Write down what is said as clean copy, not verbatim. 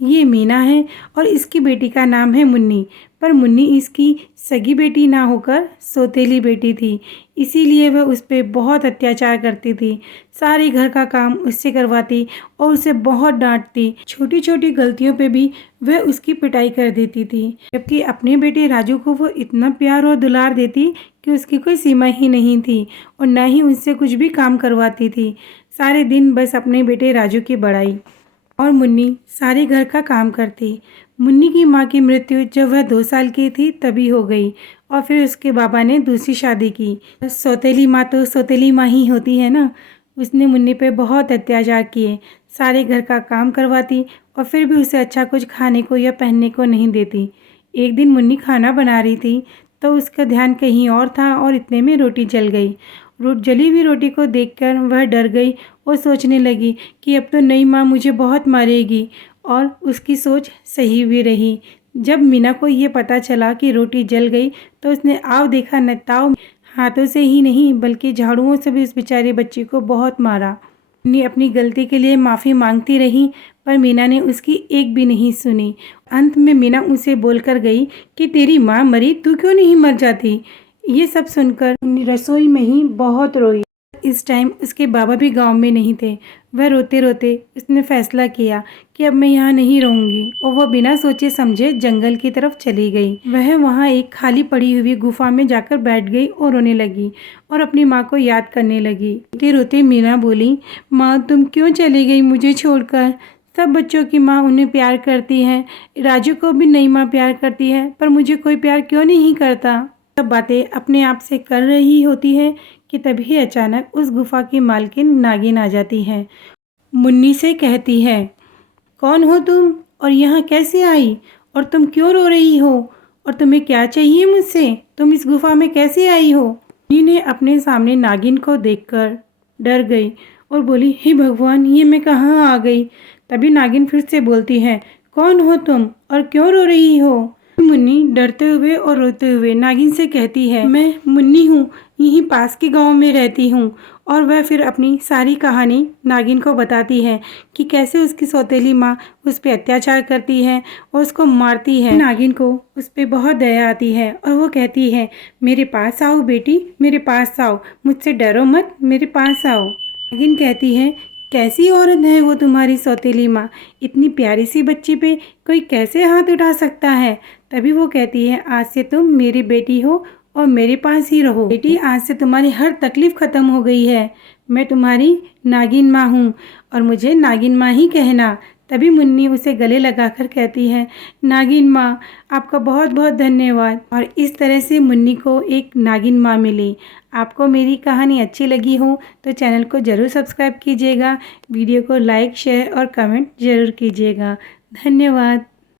ये मीना है और इसकी बेटी का नाम है मुन्नी। पर मुन्नी इसकी सगी बेटी ना होकर सौतेली बेटी थी, इसीलिए वह उस पे बहुत अत्याचार करती थी। सारे घर का काम उससे करवाती और उसे बहुत डांटती। छोटी छोटी गलतियों पे भी वह उसकी पिटाई कर देती थी। जबकि अपने बेटे राजू को वो इतना प्यार और दुलार देती कि उसकी कोई सीमा ही नहीं थी और ना ही उनसे कुछ भी काम करवाती थी। सारे दिन बस अपने बेटे राजू की बड़ाई। और मुन्नी सारे घर का काम करती। मुन्नी की माँ की मृत्यु जब वह 2 साल की थी तभी हो गई और फिर उसके बाबा ने दूसरी शादी की। सौतेली माँ तो सौतेली माँ ही होती है ना। उसने मुन्नी पे बहुत अत्याचार किए, सारे घर का काम करवाती और फिर भी उसे अच्छा कुछ खाने को या पहनने को नहीं देती। एक दिन मुन्नी खाना बना रही थी तो उसका ध्यान कहीं और था और इतने में रोटी जल गई। जली हुई रोटी को देखकर वह डर गई और सोचने लगी कि अब तो नई माँ मुझे बहुत मारेगी। और उसकी सोच सही भी रही। जब मीना को ये पता चला कि रोटी जल गई तो उसने आव देखा न ताव, हाथों से ही नहीं बल्कि झाड़ुओं से भी उस बेचारे बच्ची को बहुत मारा। मुन्नी अपनी गलती के लिए माफ़ी मांगती रही पर मीना ने उसकी एक भी नहीं सुनी। अंत में मीना उसे बोलकर गई कि तेरी माँ मरी, तू क्यों नहीं मर जाती। ये सब सुनकर रसोई में ही बहुत रोई। इस टाइम उसके बाबा भी गांव में नहीं थे। वह रोते रोते उसने फैसला किया कि अब मैं यहाँ नहीं रहूँगी और वह बिना सोचे समझे जंगल की तरफ चली गई। वह वहाँ एक खाली पड़ी हुई गुफा में जाकर बैठ गई और रोने लगी और अपनी माँ को याद करने लगी। रोते रोते मीना बोली, माँ तुम क्यों चली गई मुझे छोड़कर। सब बच्चों की माँ उन्हें प्यार करती है, राजू को भी नई माँ प्यार करती है, पर मुझे कोई प्यार क्यों नहीं करता। सब बातें अपने आप से कर रही होती है कि तभी अचानक उस गुफा की मालकिन नागिन आ जाती है। मुन्नी से कहती है, कौन हो तुम और यहाँ कैसे आई और तुम क्यों रो रही हो और तुम्हें क्या चाहिए मुझसे, तुम इस गुफा में कैसे आई हो। मुन्नी ने अपने सामने नागिन को देखकर डर गई और बोली, हे भगवान ये मैं कहाँ आ गई। तभी नागिन फिर से बोलती है, कौन हो तुम और क्यों रो रही हो। मुन्नी डरते हुए और रोते हुए नागिन से कहती है, मैं मुन्नी हूँ, यहीं पास के गांव में रहती हूँ। और वह फिर अपनी सारी कहानी नागिन को बताती है कि कैसे उसकी सौतेली माँ उस पर अत्याचार करती है और उसको मारती है। नागिन को उस पर बहुत दया आती है और वो कहती है, मेरे पास आओ बेटी, मेरे पास आओ, मुझसे डरो मत, मेरे पास आओ। नागिन कहती है, कैसी औरत है वो तुम्हारी सौतेली माँ, इतनी प्यारी सी बच्ची पे कोई कैसे हाथ उठा सकता है। तभी वो कहती है, आज से तुम मेरी बेटी हो और मेरे पास ही रहो। बेटी आज से तुम्हारी हर तकलीफ खत्म हो गई है, मैं तुम्हारी नागिन माँ हूँ और मुझे नागिन माँ ही कहना। तभी मुन्नी उसे गले लगाकर कहती है, नागिन माँ आपका बहुत बहुत धन्यवाद। और इस तरह से मुन्नी को एक नागिन माँ मिली। आपको मेरी कहानी अच्छी लगी हो तो चैनल को ज़रूर सब्सक्राइब कीजिएगा, वीडियो को लाइक शेयर और कमेंट ज़रूर कीजिएगा। धन्यवाद।